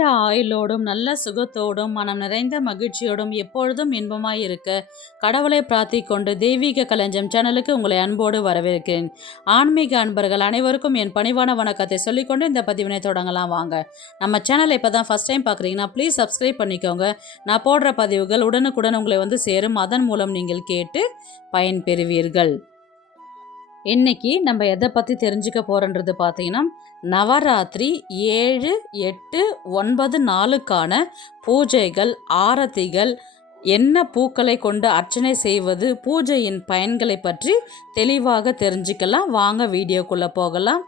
நீண்ட ஆயுளோடும் நல்ல சுகத்தோடும் மனம் நிறைந்த மகிழ்ச்சியோடும் எப்பொழுதும் இன்பமாய் இருக்க கடவுளை பிரார்த்திக்கொண்டு தெய்வீக களஞ்சியம் சேனலுக்கு உங்களை அன்போடு வரவேற்கிறேன். ஆன்மீக அன்பர்கள் அனைவருக்கும் என் பணிவான வணக்கத்தை சொல்லிக்கொண்டு இந்த பதிவினை தொடங்கலாம் வாங்க. நம்ம சேனலை இப்போ தான் ஃபஸ்ட் டைம் பார்க்குறீங்கன்னா ப்ளீஸ் சப்ஸ்கிரைப் பண்ணிக்கோங்க. நான் போடுற பதிவுகள் உடனுக்குடன் உங்களை வந்து சேரும். அதன் மூலம் நீங்கள் கேட்டு பயன்பெறுவீர்கள். இன்னைக்கு நம்ம எதை பற்றி தெரிஞ்சுக்க போகிறோன்றது பார்த்தீங்கன்னா, நவராத்திரி 7, 8, 9 நாளுக்கான பூஜைகள், ஆரத்திகள், என்ன பூக்களை கொண்டு அர்ச்சனை செய்வது, பூஜையின் பயன்களை பற்றி தெளிவாக தெரிஞ்சுக்கலாம். வாங்க வீடியோக்குள்ளே போகலாம்.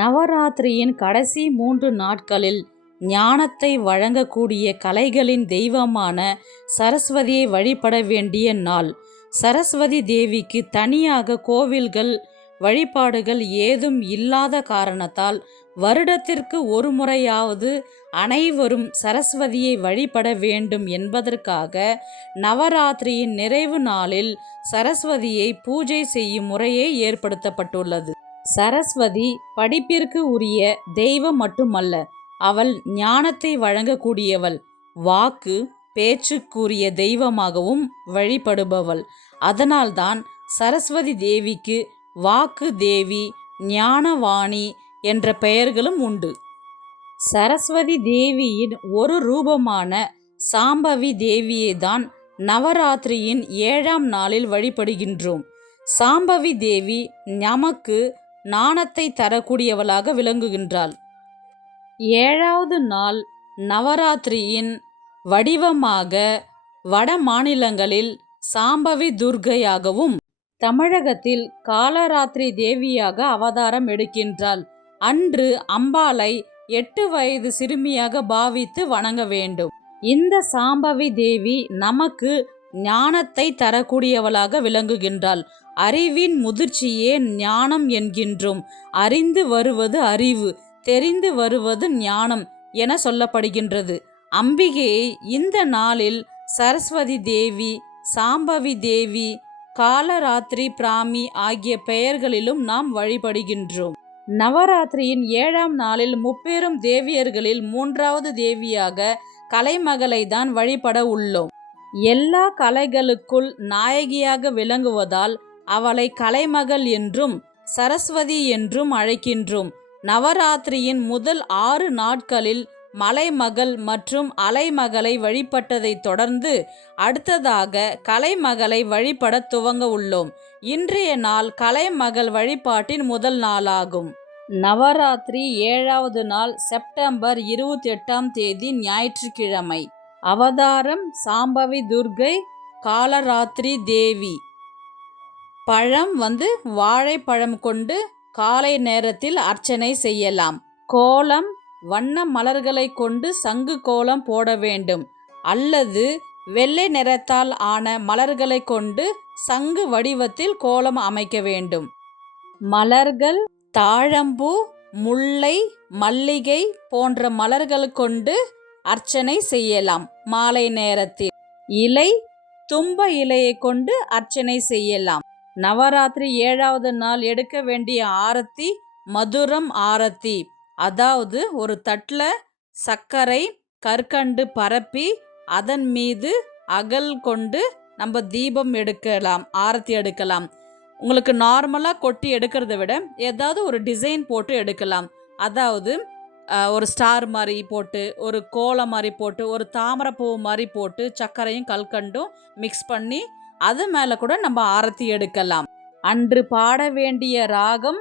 நவராத்திரியின் கடைசி 3 நாட்களில் ஞானத்தை வழங்கக்கூடிய கலைகளின் தெய்வமான சரஸ்வதியை வழிபட வேண்டிய நாள். சரஸ்வதி தேவிக்கு தனியாக கோவில்கள், வழிபாடுகள் ஏதும் இல்லாத காரணத்தால் வருடத்திற்கு ஒரு முறையாவது அனைவரும் சரஸ்வதியை வழிபட வேண்டும் என்பதற்காக நவராத்திரியின் நிறைவு நாளில் சரஸ்வதியை பூஜை செய்யும் முறையே ஏற்படுத்தப்பட்டுள்ளது. சரஸ்வதி படிப்பிற்கு உரிய தெய்வம் மட்டுமல்ல, அவள் ஞானத்தை வழங்கக்கூடியவள், வாக்கு பேச்சுக்குரிய தெய்வமாகவும் வழிபடுபவள். அதனால்தான் சரஸ்வதி தேவிக்கு வாக்கு தேவி, ஞானவாணி என்ற பெயர்களும் உண்டு. சரஸ்வதி தேவியின் ஒரு ரூபமான சாம்பவி தேவியை தான் நவராத்திரியின் 7ஆம் நாளில் வழிபடுகின்றோம். சாம்பவி தேவி நமக்கு ஞானத்தை தரக்கூடியவளாக விளங்குகின்றாள். 7வது நாள் நவராத்திரியின் வடிவமாக வட மாநிலங்களில் சாம்பவி துர்க்கையாகவும் தமிழகத்தில் காலராத்திரி தேவியாக அவதாரம் எடுக்கின்றாள். அன்று அம்பாளை 8 வயது சிறுமியாக பாவித்து வணங்க வேண்டும். இந்த சாம்பவி தேவி நமக்கு ஞானத்தை தரக்கூடியவளாக விளங்குகின்றாள். அறிவின் முதிர்ச்சியே ஞானம் என்கின்றோம். அறிந்து வருவது அறிவு, தெரிந்து வருவது ஞானம் என சொல்லப்படுகின்றது. அம்பிகையை இந்த நாளில் சரஸ்வதி தேவி, சாம்பவி தேவி, காலராத்திரி பிராமி ஆகிய பெயர்களிலும் நாம் வழிபடுகின்றோம். நவராத்திரியின் 7ஆம் நாளில் முப்பெரும் தேவியர்களில் 3வது தேவியாக கலைமகளை தான் வழிபட உள்ளோம். எல்லா கலைகளுக்குள் நாயகியாக விளங்குவதால் அவளை கலைமகள் என்றும் சரஸ்வதி என்றும் அழைக்கின்றோம். நவராத்திரியின் முதல் 6 நாட்களில் மலைமகள் மற்றும் அலைமகளை வழிபட்டதை தொடர்ந்து அடுத்ததாக கலைமகளை வழிபட துவங்க உள்ளோம். இன்றைய நாள் கலைமகள் வழிபாட்டின் முதல் நாளாகும். நவராத்திரி 7வது நாள் செப்டம்பர் 28ஆம் தேதி ஞாயிற்றுக்கிழமை. அவதாரம் சாம்பவி துர்க்கை, காலராத்திரி தேவி. பழம் வாழைப்பழம் கொண்டு காலை நேரத்தில் அர்ச்சனை செய்யலாம். கோலம் வண்ண மலர்களை கொண்டு சங்கு கோலம் போட வேண்டும், அல்லது வெள்ளை நிறத்தால் ஆன மலர்களை கொண்டு சங்கு வடிவத்தில் கோலம் அமைக்க வேண்டும். மலர்கள் தாழம்பூ, முல்லை, மல்லிகை போன்ற மலர்கள் கொண்டு அர்ச்சனை செய்யலாம். மாலை நேரத்தில் இலை, தும்ப இலையை கொண்டு அர்ச்சனை செய்யலாம். நவராத்திரி 7வது நாள் எடுக்க வேண்டிய ஆரத்தி மதுரம் ஆரத்தி. அதாவது ஒரு தட்டில் சர்க்கரை, கற்கண்டு பரப்பி அதன் மீது அகல் கொண்டு நம்ம தீபம் எடுக்கலாம், ஆரத்தி எடுக்கலாம். உங்களுக்கு நார்மலாக கொட்டி எடுக்கிறத விட ஏதாவது ஒரு டிசைன் போட்டு எடுக்கலாம். அதாவது ஒரு ஸ்டார் மாதிரி போட்டு, ஒரு கோலம் மாதிரி போட்டு, ஒரு தாமரைப்பூ மாதிரி போட்டு, சர்க்கரையும் கல்கண்டும் மிக்ஸ் பண்ணி அது மேலே கூட நம்ம ஆரத்தி எடுக்கலாம். அன்று பாட வேண்டிய ராகம்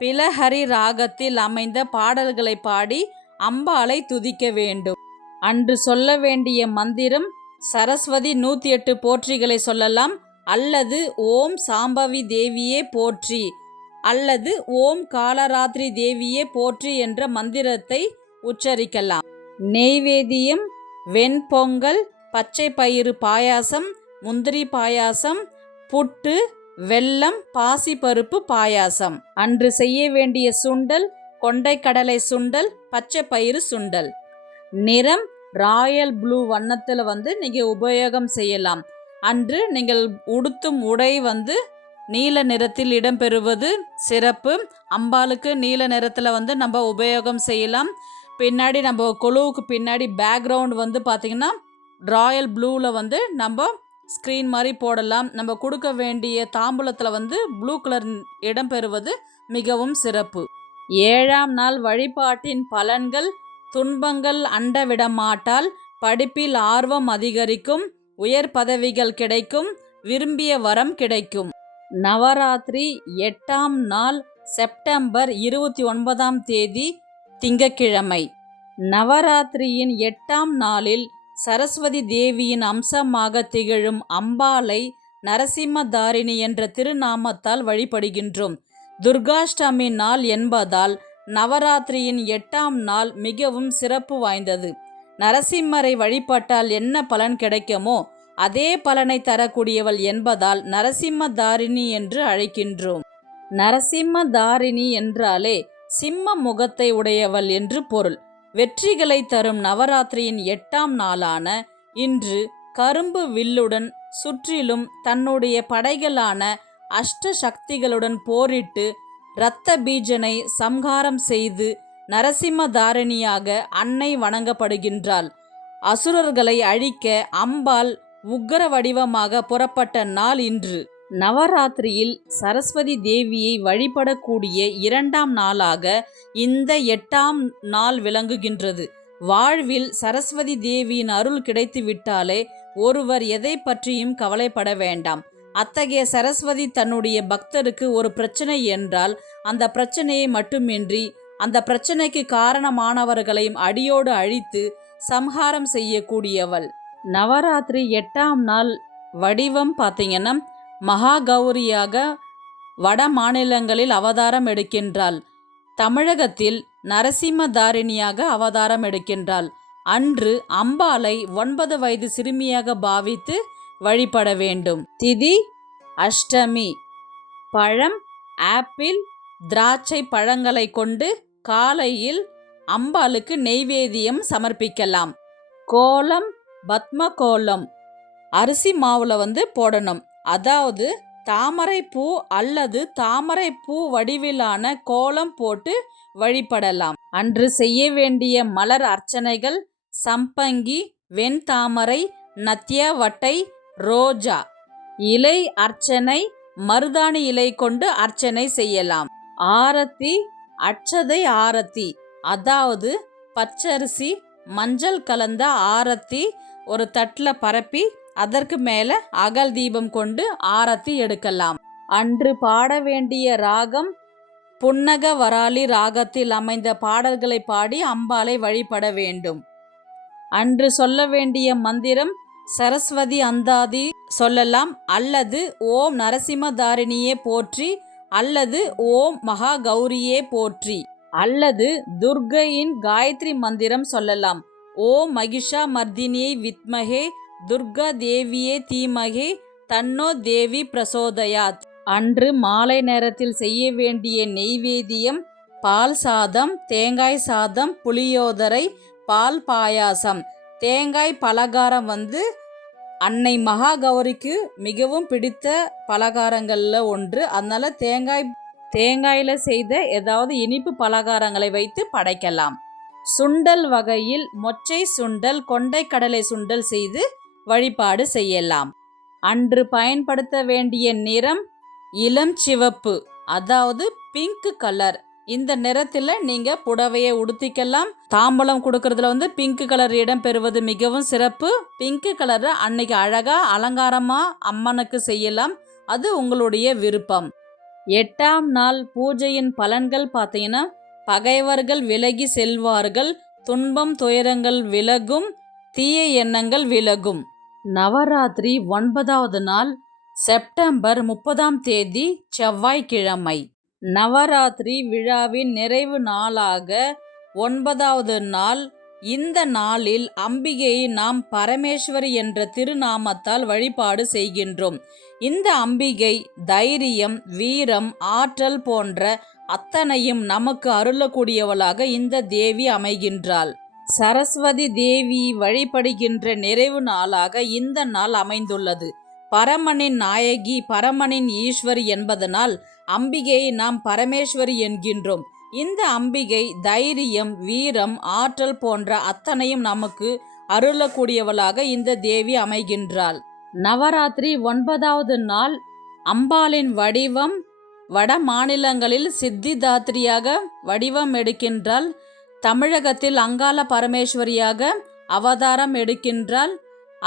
பிலஹரி ராகத்தில் அமைந்த பாடல்களை பாடி அம்பாளை துதிக்க வேண்டும். அன்று சொல்ல வேண்டிய மந்திரம் சரஸ்வதி 108 போற்றிகளை சொல்லலாம், அல்லது ஓம் சாம்பவி தேவியே போற்றி, அல்லது ஓம் காலராத்திரி தேவியே போற்றி என்ற மந்திரத்தை உச்சரிக்கலாம். நெய்வேதியம் வெண்பொங்கல், பச்சை பயிறு பாயாசம், முந்திரி பாயாசம், புட்டு, வெல்லம், பாசிப்பருப்பு பாயாசம். அன்று செய்ய வேண்டிய சுண்டல் கொண்டைக்கடலை சுண்டல், பச்சை பயிறு சுண்டல். நிறம் ராயல் ப்ளூ வண்ணத்தில் நீங்கள் உபயோகம் செய்யலாம். அன்று நீங்கள் உடுத்தும் உடை நீல நிறத்தில் இடம்பெறுவது சிறப்பு. அம்பாளுக்கு நீல நிறத்தில் நம்ம உபயோகம் செய்யலாம். பின்னாடி நம்ம கொலுவுக்கு பின்னாடி பேக்ரவுண்ட் வந்து பார்த்திங்கன்னா ராயல் ப்ளூவில் வந்து நம்ம ஸ்க்ரீன் மாதிரி போடலாம். நம்ம கொடுக்க வேண்டிய தாம்பூலத்தில் வந்து ப்ளூ கலர் இடம்பெறுவது மிகவும் சிறப்பு. 7ஆம் நாள் வழிபாட்டின் பலன்கள். துன்பங்கள் அண்ட விடமாட்டால், படிப்பில் ஆர்வம் அதிகரிக்கும், உயர் பதவிகள் கிடைக்கும், விரும்பிய வரம் கிடைக்கும். நவராத்திரி 8ஆம் நாள் செப்டம்பர் 29ஆம் தேதி திங்கட்கிழமை. நவராத்திரியின் 8ஆம் நாளில் சரஸ்வதி தேவியின் அம்சமாக திகழும் அம்பாளை நரசிம்மதாரிணி என்ற திருநாமத்தால் வழிபடுகின்றோம். துர்காஷ்டமி நாள் என்பதால் நவராத்திரியின் 8ஆம் நாள் மிகவும் சிறப்பு வாய்ந்தது. நரசிம்மரை வழிபட்டால் என்ன பலன் கிடைக்குமோ அதே பலனை தரக்கூடியவள் என்பதால் நரசிம்மதாரிணி என்று அழைக்கின்றோம். நரசிம்மதாரிணி என்றாலே சிம்ம முகத்தை உடையவள் என்று பொருள். வெற்றிகளை தரும் நவராத்திரியின் 8ஆம் நாளான இன்று கரும்பு வில்லுடன் சுற்றிலும் தன்னுடைய படைகளான அஷ்ட சக்திகளுடன் போரிட்டு இரத்த பீஜனை சம்ஹாரம் செய்து நரசிம்மதாரிணியாக அன்னை வணங்கப்படுகின்றாள். அசுரர்களை அழிக்க அம்பாள் உக்கிர வடிவமாக புறப்பட்ட நாள் இன்று. நவராத்திரியில் சரஸ்வதி தேவியை வழிபடக்கூடிய 2ஆம் நாளாக இந்த 8ஆம் நாள் விளங்குகின்றது. வாழ்வில் சரஸ்வதி தேவியின் அருள் கிடைத்து விட்டாலே ஒருவர் எதை பற்றியும் கவலைப்பட வேண்டாம். அத்தகைய சரஸ்வதி தன்னுடைய பக்தருக்கு ஒரு பிரச்சனை என்றால் அந்த பிரச்சனையை மட்டுமின்றி அந்த பிரச்சனைக்கு காரணமானவர்களையும் அடியோடு அழித்து சம்ஹாரம் செய்யக்கூடியவள். நவராத்திரி 8ஆம் நாள் வடிவம் பார்த்தீங்கன்னா மகாகௌரியாக வட மாநிலங்களில் அவதாரம் எடுக்கின்றாள். தமிழகத்தில் நரசிம்மதாரிணியாக அவதாரம் எடுக்கின்றாள். அன்று அம்பாளை 9 வயது சிறுமியாக பாவித்து வழிபட வேண்டும். திதி அஷ்டமி. பழம், ஆப்பிள், திராட்சை பழங்களை கொண்டு காலையில் அம்பாளுக்கு நெய்வேத்தியம் சமர்ப்பிக்கலாம். கோலம் பத்ம கோலம். அரிசி மாவுல வந்து போடணும். அதாவது தாமரை பூ அல்லது தாமரை பூ வடிவிலான கோலம் போட்டு வழிபடலாம். அன்று செய்ய வேண்டிய மலர் அர்ச்சனைகள் சம்பங்கி, வெண்தாமரை, நத்தியவட்டை, ரோஜா. இலை அர்ச்சனை மருதாணி இலை கொண்டு அர்ச்சனை செய்யலாம். ஆரத்தி அட்சதை ஆரத்தி, அதாவது பச்சரிசி மஞ்சள் கலந்த ஆரத்தி ஒரு தட்டில் பரப்பி அதற்கு மேலே அகல் தீபம் கொண்டு ஆரத்தி எடுக்கலாம். அன்று பாட வேண்டிய ராகம் புன்னக வராளி ராகத்தில் அமைந்த பாடல்களை பாடி அம்பாளை வழிபட வேண்டும். அன்று சொல்ல வேண்டிய மந்திரம் சரஸ்வதி அந்தாதி சொல்லலாம், அல்லது ஓம் நரசிம்மதாரிணியே போற்றி, அல்லது ஓம் மகா கௌரியே போற்றி, அல்லது துர்கையின் காயத்ரி மந்திரம் சொல்லலாம். ஓம் மகிஷா மர்தினியை வித்மகே துர்கா தேவியே தீமகே தன்னோ தேவி பிரசோதயாத். அன்று மாலை நேரத்தில் செய்ய வேண்டிய நெய்வேத்தியம் பால் சாதம், தேங்காய் சாதம், புளியோதரை, பால் பாயாசம். தேங்காய் பலகாரம் வந்து அன்னை மகா கௌரிக்கு மிகவும் பிடித்த பலகாரங்களில் ஒன்று. அதனால் தேங்காயில் செய்த ஏதாவது இனிப்பு பலகாரங்களை வைத்து படைக்கலாம். சுண்டல் வகையில் மொச்சை சுண்டல், கொண்டை கடலை சுண்டல் செய்து வழிபாடு செய்யலாம். அன்று பயன்படுத்த வேண்டிய நிறம் இளம் சிவப்பு, அதாவது பிங்க் கலர். இந்த நிறத்தில் நீங்கள் புடவையை உடுத்திக்கலாம். தாம்பூலம் கொடுக்கறதுல வந்து பிங்க் கலர் இடம் பெறுவது மிகவும் சிறப்பு. பிங்க் கலரை அன்னைக்கு அழகாக அலங்காரமாக அம்மனுக்கு செய்யலாம். அது உங்களுடைய விருப்பம். 8ஆம் நாள் பூஜையின் பலன்கள் பார்த்தீங்கன்னா பகைவர்கள் விலகி செல்வார்கள், துன்பம் துயரங்கள் விலகும், தீய எண்ணங்கள் விலகும். நவராத்திரி 9வது நாள் செப்டம்பர் 30ஆம் தேதி செவ்வாய்க்கிழமை. நவராத்திரி விழாவின் நிறைவு நாளாக 9வது நாள். இந்த நாளில் அம்பிகையை நாம் பரமேஸ்வரி என்ற திருநாமத்தால் வழிபாடு செய்கின்றோம். இந்த அம்பிகை தைரியம், வீரம், ஆற்றல் போன்ற அத்தனையும் நமக்கு அருளக்கூடியவளாக இந்த தேவி அமைகின்றாள். சரஸ்வதி தேவி வழிபடுகின்ற நிறைவு நாளாக இந்த நாள் அமைந்துள்ளது. பரமனின் நாயகி, பரமனின் ஈஸ்வரி என்பதனால் அம்பிகையை நாம் பரமேஸ்வரி என்கின்றோம். இந்த அம்பிகை தைரியம், வீரம், ஆற்றல் போன்ற அத்தனையும் நமக்கு அருளக்கூடியவளாக இந்த தேவி அமைகின்றாள். நவராத்திரி 9வது நாள் அம்பாளின் வடிவம் வட மாநிலங்களில் சித்திதாத்ரியாக வடிவம் எடுக்கின்றாள். தமிழகத்தில் அங்காள பரமேஸ்வரியாக அவதாரம் எடுக்கின்றாள்.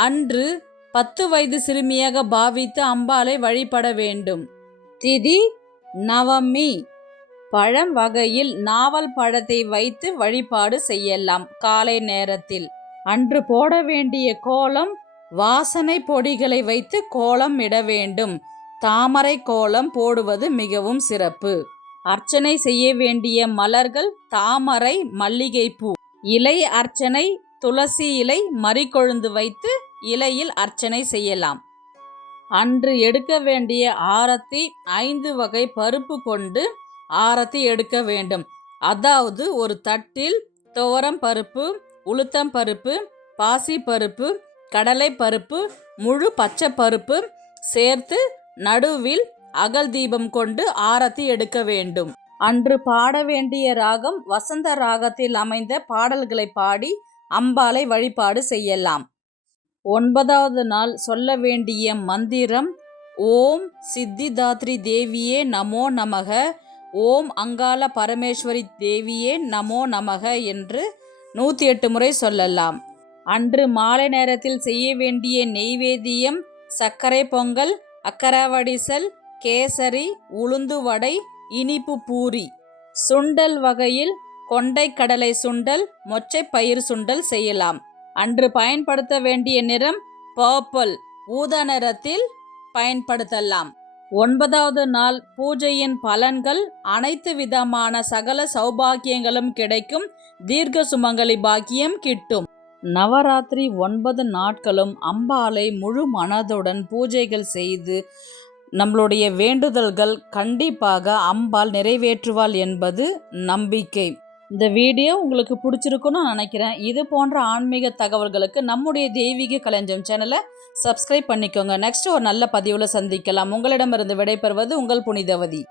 அன்று 10 வயது சிறுமியாக பாவித்து அம்பாளை வழிபட வேண்டும். திதி நவமி. பழம் வகையில் நாவல் பழத்தை வைத்து வழிபாடு செய்யலாம். காலை நேரத்தில் அன்று போட வேண்டிய கோலம் வாசனை பொடிகளை வைத்து கோலம் இட வேண்டும். தாமரை கோலம் போடுவது மிகவும் சிறப்பு. அர்ச்சனை செய்ய வேண்டிய மலர்கள் தாமரை, மல்லிகைப்பூ. இலை அர்ச்சனை துளசி இலை, மறிக்கொழுந்து வைத்து இலையில் அர்ச்சனை செய்யலாம். அன்று எடுக்க வேண்டிய ஆரத்தி 5 வகை பருப்பு கொண்டு ஆரத்தி எடுக்க வேண்டும். அதாவது ஒரு தட்டில் துவரம் பருப்பு, உளுத்தம் பருப்பு, பாசி பருப்பு, கடலை பருப்பு, முழு பச்சை பருப்பு சேர்த்து நடுவில் அகல் தீபம் கொண்டு ஆரத்தி எடுக்க வேண்டும். அன்று பாட வேண்டிய ராகம் வசந்த ராகத்தில் அமைந்த பாடல்களை பாடி அம்பாளை வழிபாடு செய்யலாம். 9வது நாள் சொல்ல வேண்டிய மந்திரம் ஓம் சித்திதாத்ரி தேவியே நமோ நமக, ஓம் அங்காள பரமேஸ்வரி தேவியே நமோ நமக என்று 108 முறை சொல்லலாம். அன்று மாலை நேரத்தில் செய்ய வேண்டிய நெய்வேத்தியம் சர்க்கரை பொங்கல், அக்கரவடிசல், கேசரி, உளுந்து வடை, இனிப்பு பூரி. சுண்டல் வகையில் கொண்டை கடலை சுண்டல், மொச்சை பயிர் சுண்டல் செய்யலாம். அன்று பயன்படுத்த வேண்டிய நிறம் பர்பிள், ஊதா நிறத்தில் பயன்படுத்தலாம். 9வது நாள் பூஜையின் பலன்கள் அனைத்து விதமான சகல சௌபாக்கியங்களும் கிடைக்கும். தீர்க்க சுமங்கலி பாக்கியம் கிட்டும். நவராத்திரி 9 நாட்களும் அம்பாளை முழு மனதுடன் பூஜைகள் செய்து நம்மளுடைய வேண்டுதல்கள் கண்டிப்பாக அம்பாள் நிறைவேற்றுவாள் என்பது நம்பிக்கை. இந்த வீடியோ உங்களுக்கு பிடிச்சிருக்குன்னு நினைக்கிறேன். இது போன்ற ஆன்மீக தகவல்களுக்கு நம்முடைய தெய்வீக களஞ்சியம் சேனலை சப்ஸ்கிரைப் பண்ணிக்கோங்க. நெக்ஸ்ட் ஒரு நல்ல பதிவில் சந்திக்கலாம். உங்களிடமிருந்து விடைபெறுவது உங்கள் புனிதவதி.